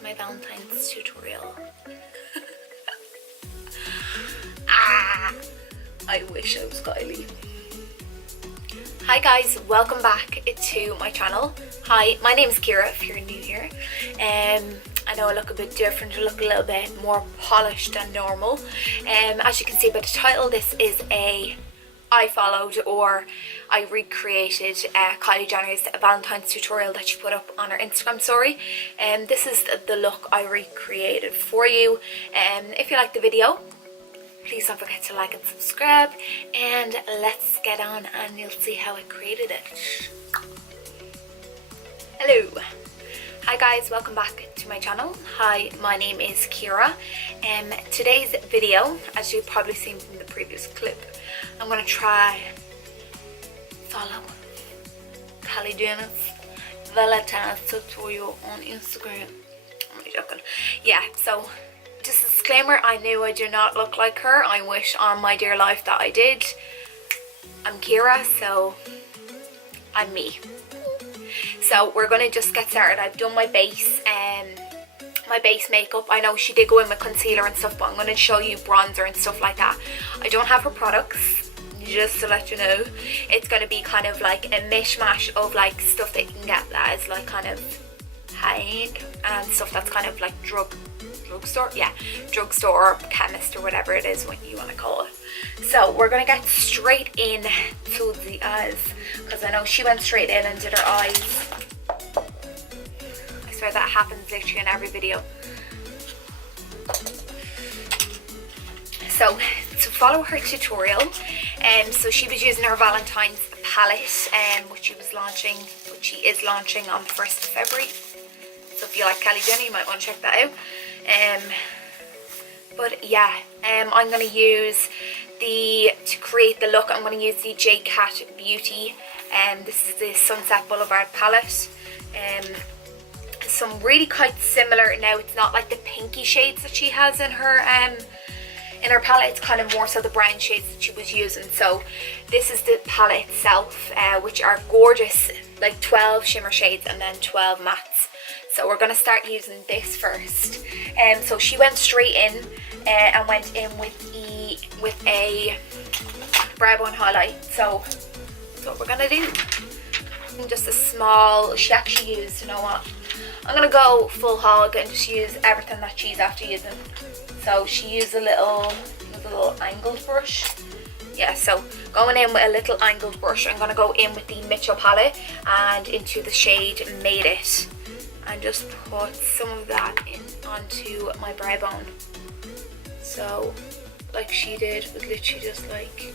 to my Valentine's tutorial. I wish I was Kylie. Hi guys, welcome back to my channel. Hi, my name is Kira if you're new here. I know I look a bit different, I look a little bit more polished than normal. As you can see by the title, this is I followed or I recreated Kylie Jenner's Valentine's tutorial that she put up on her Instagram story. This is the look I recreated for you. If you like the video, please don't forget to like and subscribe, and let's get on and you'll see how I created it. Hello. Hi guys, welcome back to my channel. Hi, my name is Kira. Today's video, as you've probably seen from the previous clip, I'm going to try follow Kylie Jenner's Valentines tutorial on Instagram. I'm only joking. Yeah, so just a disclaimer, I knew I do not look like her. I wish on my dear life that I did. I'm Kira, so I'm me. So we're going to just get started. I've done my base makeup. I know she did go in with concealer and stuff, but I'm going to show you bronzer and stuff like that. I don't have her products, just to let you know. It's going to be kind of like a mishmash of like stuff that you can get that is like kind of high-end and stuff that's kind of like drugstore, yeah, drugstore or chemist or whatever it is what you want to call it. So we're going to get straight in to the eyes, because I know she went straight in and did her eyes. I swear that happens literally in every video. So to follow her tutorial, so she was using her Valentine's palette, which she is launching on the 1st of February. So if you like Kylie Jenner, you might want to check that out. But yeah, I'm going to use to create the look, I'm going to use the J Cat Beauty. This is the Sunset Boulevard palette. Some really quite similar. Now it's not like the pinky shades that she has in her palette, it's kind of more so the brown shades that she was using. So this is the palette itself, which are gorgeous, like 12 shimmer shades and then 12 mattes. So we're going to start using this first. So she went straight in and went in with a brow bone highlight. So that's what we're going to do. Just a small, she actually used, you know what, I'm going to go full hog and just use everything that she's after using. So she used a little angled brush. Yeah, so going in with a little angled brush, I'm going to go in with the Mitchell palette and into the shade Made It. And just put some of that in onto my brow bone. So, like she did, was literally just like,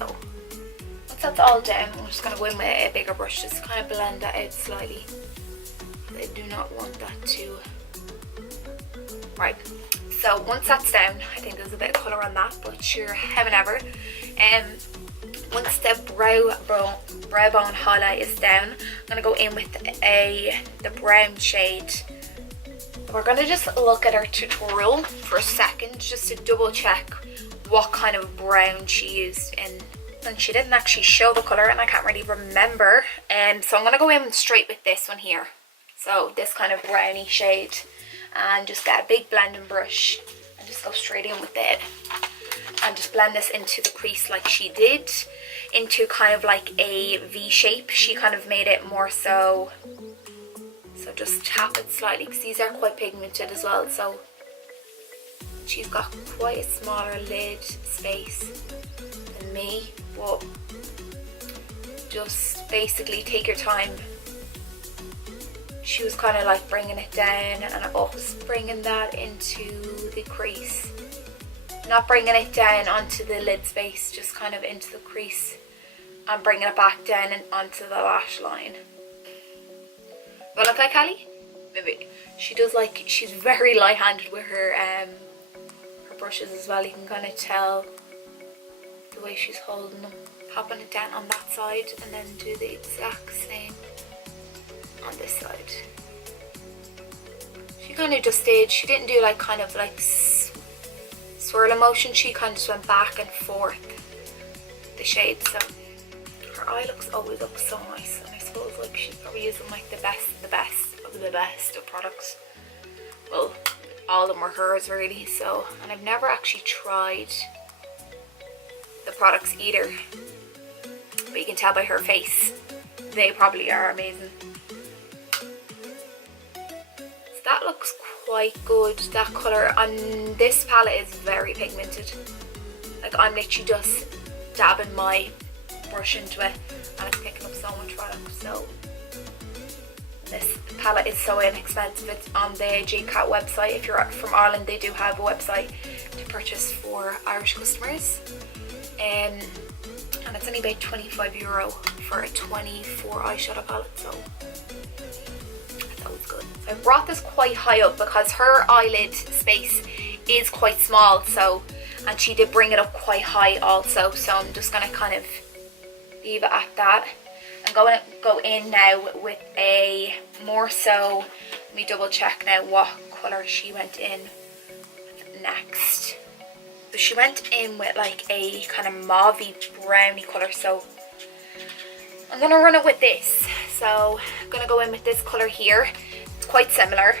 oh. Once that's all done, I'm just going to go in with a bigger brush, just kind of blend that out slightly. I do not want that to, right. So once that's down, I think there's a bit of colour on that, but sure, heaven ever. Once the brow bone highlight is down, I'm going to go in with the brown shade. We're going to just look at her tutorial for a second just to double check what kind of brown she used in. And she didn't actually show the colour and I can't really remember. So I'm going to go in straight with this one here. So this kind of browny shade, and just get a big blending brush and just go straight in with it. And just blend this into the crease like she did, into kind of like a V shape. She kind of made it more so just tap it slightly, because these are quite pigmented as well. So she's got quite a smaller lid space than me, but just basically take your time. She was kind of like bringing it down and up, bringing that into the crease. Not bringing it down onto the lid space, just kind of into the crease and bringing it back down and onto the lash line. Do I look like Kylie? Maybe. She does, like, she's very light-handed with her brushes as well. You can kind of tell the way she's holding them. Popping it down on that side and then do the exact same on this side. She kind of just did, she didn't do like kind of like swirl motion, she kind of just went back and forth the shades. So her eye always looks so nice, and I suppose like she's probably using like the best of the best of products. Well, all of them were hers really. So, and I've never actually tried the products either, but you can tell by her face they probably are amazing. So that looks quite good. That colour on this palette is very pigmented. Like I'm literally just dabbing my brush into it and it's picking up so much product. So this palette is so inexpensive. It's on the JCat website. If you're from Ireland, they do have a website to purchase for Irish customers. And it's only about €25 for a 24 eyeshadow palette, so that was good. So I brought this quite high up because her eyelid space is quite small, so, and she did bring it up quite high also, so I'm just going to kind of leave it at that. I'm going to go in now with a more so, let me double check now what colour she went in with next. So she went in with like a kind of mauvey browny colour, so I'm going to run it with this. So I'm going to go in with this colour here. It's quite similar,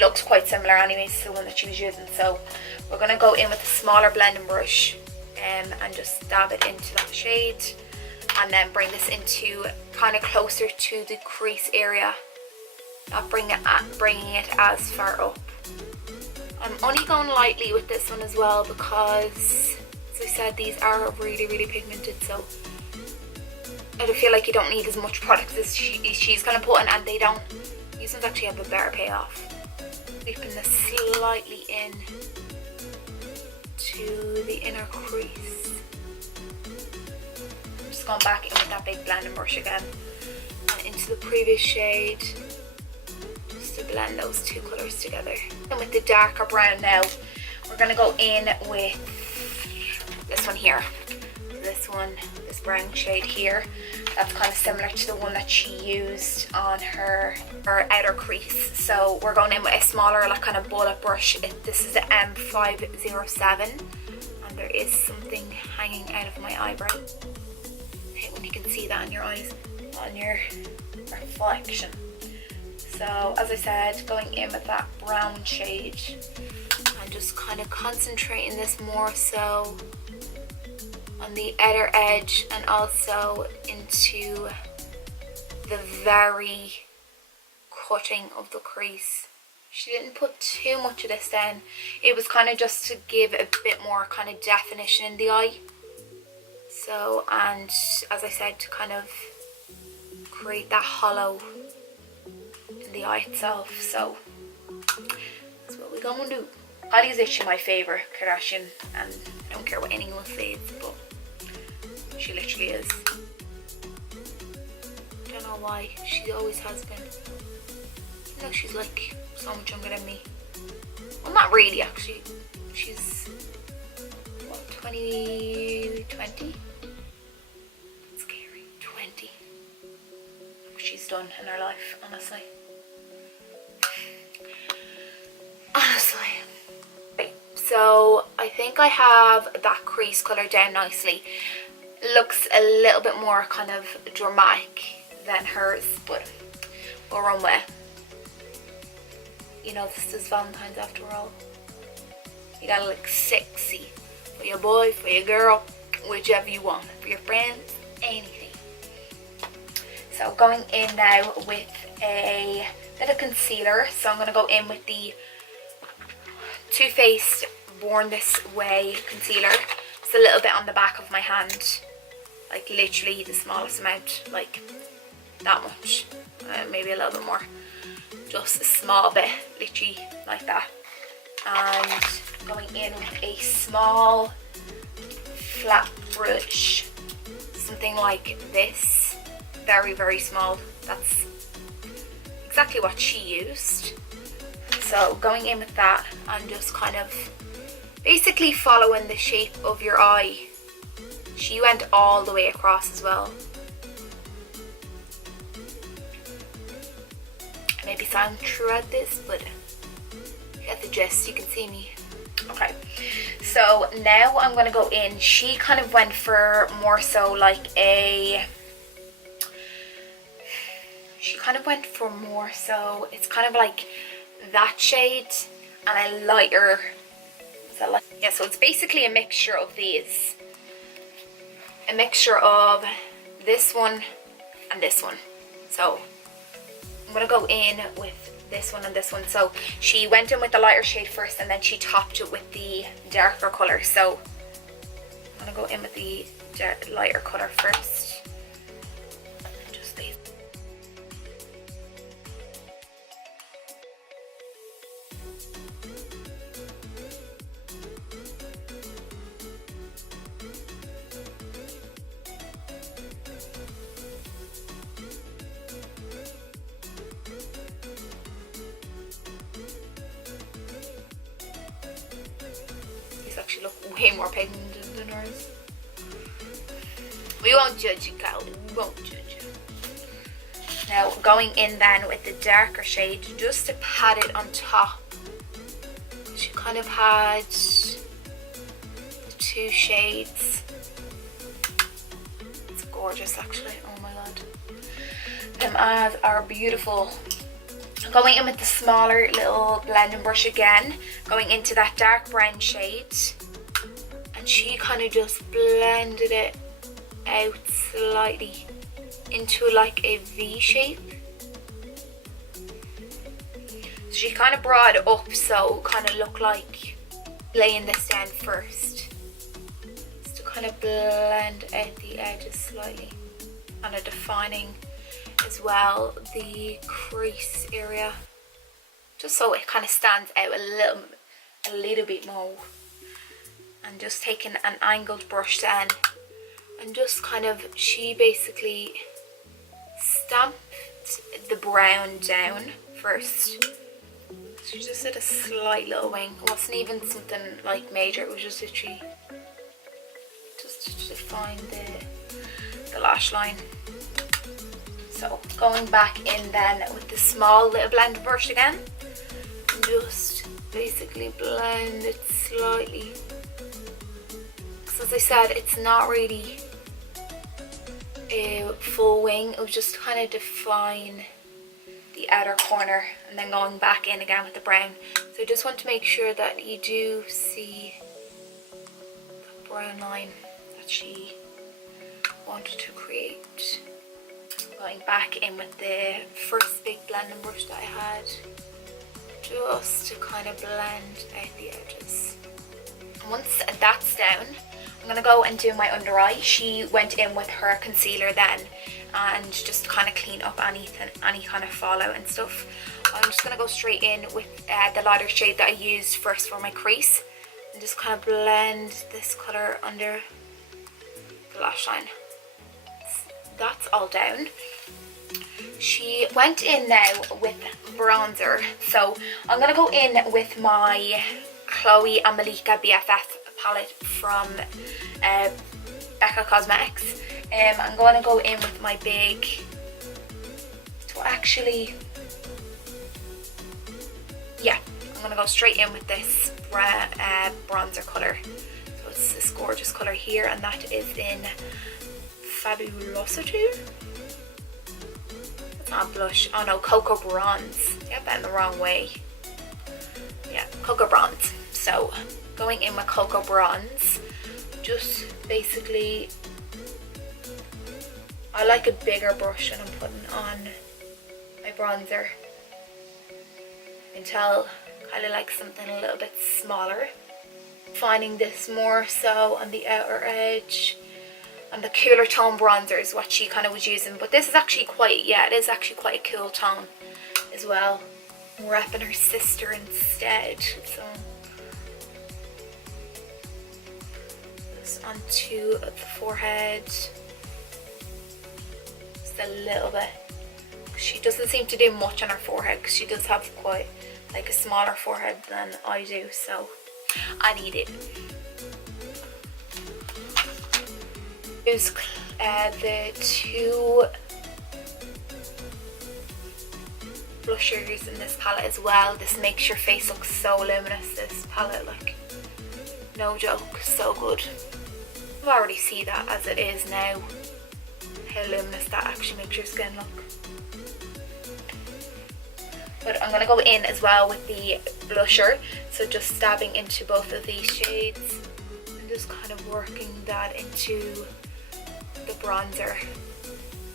looks quite similar anyways to the one that she was using. So we're going to go in with a smaller blending brush and just dab it into that shade, and then bring this into kind of closer to the crease area, not bringing it as far up. I'm only going lightly with this one as well because, as I said, these are really, really pigmented, so I feel like you don't need as much product as she's kind of putting, and they don't. These ones actually have a better payoff. Sweeping this slightly in to the inner crease. I'm just going back in with that big blending brush again and into the previous shade, to blend those two colours together. And with the darker brown now, we're going to go in with this one here. This brown shade here. That's kind of similar to the one that she used on her outer crease. So we're going in with a smaller, like kind of bullet brush. This is the M507, and there is something hanging out of my eyebrow. I hate when you can see that in your eyes, on your reflection. So as I said, going in with that brown shade and just kind of concentrating this more so on the outer edge and also into the very cutting of the crease. She didn't put too much of this down. It was kind of just to give a bit more kind of definition in the eye. So, and as I said, to kind of create that hollow in the eye itself. So that's what we're gonna do. Kylie is actually my favourite Kardashian, and I don't care what anyone says, but she literally is. I don't know why, she always has been. You know, she's like so much younger than me. Well, not really actually. She's what, 20? Scary. 20. What she's done in her life, honestly. Right, so I think I have that crease colour down nicely. It looks a little bit more kind of dramatic than hers, but we'll run with it. You know, this is Valentine's after all. You gotta look sexy for your boy, for your girl, whichever you want, for your friends, anything. So going in now with a bit of concealer. So I'm gonna go in with the Too Faced Born This Way concealer. It's a little bit on the back of my hand, like literally the smallest amount, like that much, maybe a little bit more, just a small bit, literally like that. And going in with a small flat brush, something like this, very, very small. That's exactly what she used. So going in with that and just kind of basically following the shape of your eye. She went all the way across as well. Maybe sound throughout this, but you get the gist, you can see me. Okay, so now I'm going to go in. She kind of went for more so like a kind of went for more, so it's kind of like that shade and a lighter, yeah, so it's basically a mixture of these, a mixture of this one and this one. So I'm gonna go in with this one and this one. So she went in with the lighter shade first and then she topped it with the darker color. So I'm gonna go in with the lighter color first. Just these. These actually look way more pigmented than ours. We won't judge you, Kylie. We won't judge you. Now going in then with the darker shade just to pat it on top. She kind of had the two shades. It's gorgeous actually. Oh my god. Them as are beautiful. Going in with the smaller little blending brush again, going into that dark brown shade, and she kind of just blended it out slightly into like a V shape. So she kind of brought it up so it kind of looked like laying this down first, just to kind of blend out the edges slightly, and defining as well the crease area, just so it kind of stands out a little bit more. And just taking an angled brush then and just kind of, she basically stamped the brown down first. She just did a slight little wing. It wasn't even something like major, it was just literally just to define the lash line. So going back in then with the small little blender brush again, and just basically blend it slightly. Because as I said, it's not really a full wing, it was just kind of define the outer corner, and then going back in again with the brown. So I just want to make sure that you do see the brown line that she wanted to create. Going back in with the first big blending brush that I had, just to kind of blend out the edges. And once that's down, I'm going to go and do my under eye. She went in with her concealer then and just kind of clean up any kind of fallout and stuff. I'm just going to go straight in with the lighter shade that I used first for my crease, and just kind of blend this colour under the lash line. That's all down. She went in now with bronzer, so I'm going to go in with my Chloe and Malika BFF palette from Becca Cosmetics. I'm going to go in with my big, actually, yeah, I'm going to go straight in with this bronzer colour. So it's this gorgeous colour here, and that is in Fabulosity. It's not blush, oh no, Cocoa Bronze. I got that in the wrong way. Yeah, Cocoa Bronze. So going in with Cocoa Bronze, just basically, I like a bigger brush when I'm putting on my bronzer. You can tell Kylie likes something a little bit smaller. Finding this more so on the outer edge, and the cooler tone bronzer is what she kind of was using. But this is actually quite, yeah, it is actually quite a cool tone as well. I'm repping her sister instead. So onto the forehead, just a little bit. She doesn't seem to do much on her forehead because she does have quite like a smaller forehead than I do, so I need it. Use the two blushers in this palette as well. This makes your face look so luminous, this palette, like no joke, so good. You already see that as it is now, how luminous that actually makes your skin look. But I'm going to go in as well with the blusher. So just dabbing into both of these shades and just kind of working that into the bronzer.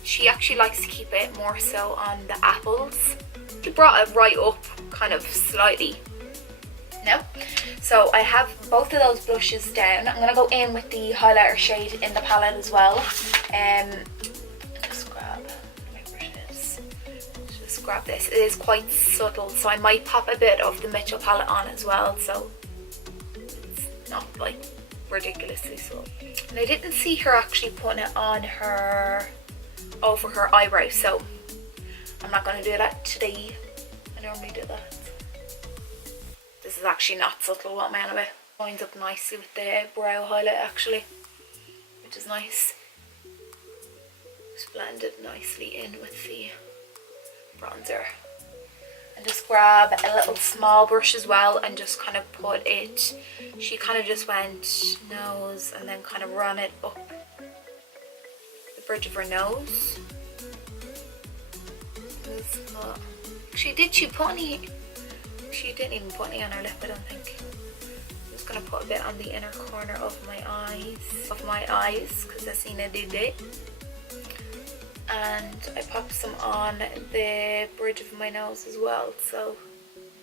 She actually likes to keep it more so on the apples. She brought it right up kind of slightly. No. So I have both of those blushes down. I'm going to go in with the highlighter shade in the palette as well. Just grab my brushes. Just grab this. It is quite subtle, so I might pop a bit of the Mitchell palette on as well, so it's not like ridiculously subtle. And I didn't see her actually putting it on her, over her eyebrow, so I'm not going to do that today. I normally do that. This is actually not subtle, what am I on about? Lines up nicely with the brow highlight actually, which is nice. Just blend it nicely in with the bronzer. And just grab a little small brush as well and just kind of put it, she kind of just went nose and then kind of run it up the bridge of her nose. She put any, she didn't even put any on her lip, I don't think. I'm just going to put a bit on the inner corner of my eyes, because I seen her do that. And I popped some on the bridge of my nose as well, so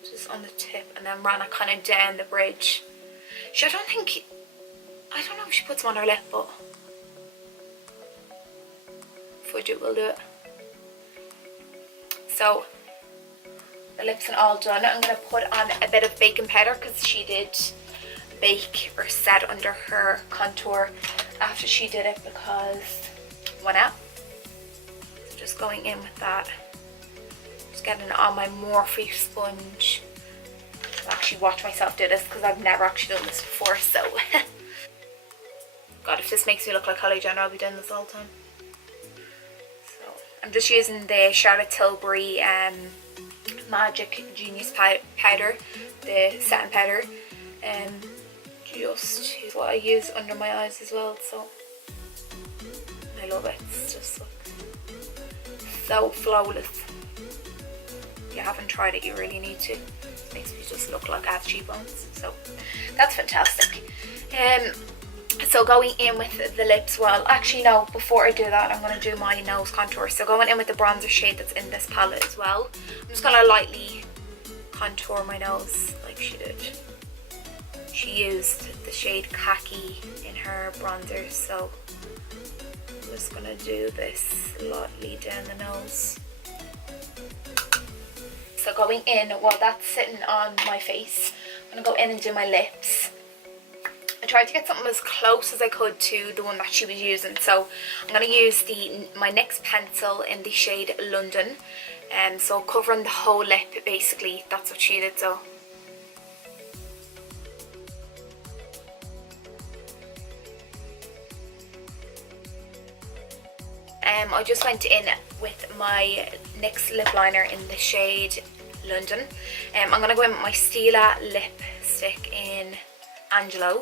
just on the tip, and then ran it kind of down the bridge. I don't know if she puts them on her lip, but fudge it, will do it. So the lips and all done. I'm going to put on a bit of baking powder because she did bake or set under her contour after she did it because it went out. So just going in with that. Just getting it on my Morphe sponge. I'll actually watch myself do this because I've never actually done this before, so God, if this makes me look like Kylie Jenner, I'll be doing this all the time. So I'm just using the Charlotte Tilbury Magic Genius powder, the satin powder, just what I use under my eyes as well, so I love it. It's just like so flawless. If you haven't tried it, you really need to. It makes me just look like I have cheekbones, so that's fantastic. So going in with the lips, well actually no, before I do that I'm going to do my nose contour. So going in with the bronzer shade that's in this palette as well. I'm just going to lightly contour my nose like she did. She used the shade Khaki in her bronzer, so I'm just going to do this lightly down the nose. So going in, while that's sitting on my face, I'm going to go in and do my lips. I tried to get something as close as I could to the one that she was using, so I'm going to use my NYX pencil in the shade London, so covering the whole lip basically. That's what she did. So I just went in with my NYX lip liner in the shade London. I'm going to go in with my Stila lipstick in Angelo.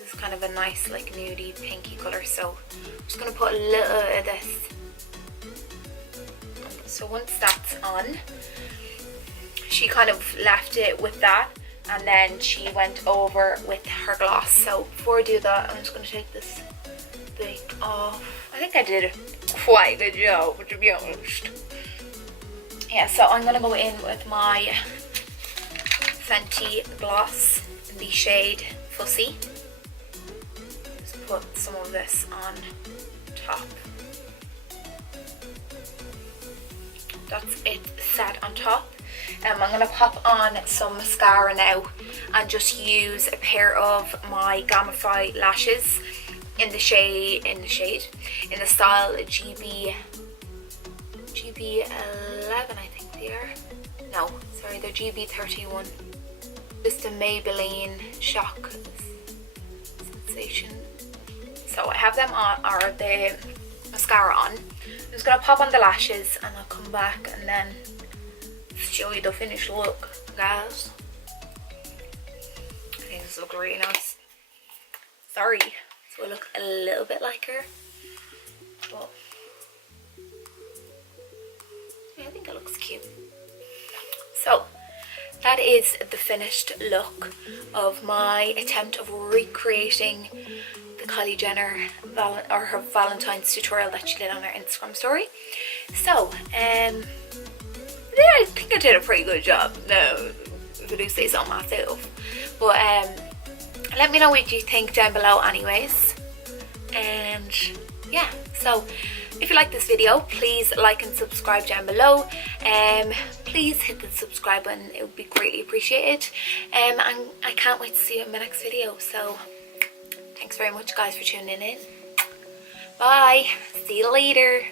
This is kind of a nice like nudie pinky colour, so I'm just going to put a little of this. So once that's on, she kind of left it with that and then she went over with her gloss. So before I do that, I'm just going to take this thing off. I think I did quite a good job, to be honest. Yeah, so I'm going to go in with my Fenty gloss in the shade Fussy. Put some of this on top. That's it set on top. I'm going to pop on some mascara now and just use a pair of my Gamify lashes in the style GB11, I think they are. No, sorry, they're GB31. Just a Maybelline Shock Sensation. So I have them on, or the mascara on. I'm just going to pop on the lashes and I'll come back and then show you the finished look, guys. I think this looks really nice. Sorry, so I look a little bit like her, but yeah, I think it looks cute. that is the finished look of my attempt of recreating the Kylie Jenner her Valentine's tutorial that she did on her Instagram story. So yeah, I think I did a pretty good job. No, if I do say so myself. But let me know what you think down below anyways. And yeah, so if you like this video, please like and subscribe down below. Please hit the subscribe button, it would be greatly appreciated. And I can't wait to see you in my next video. So thanks very much guys for tuning in. Bye, see you later.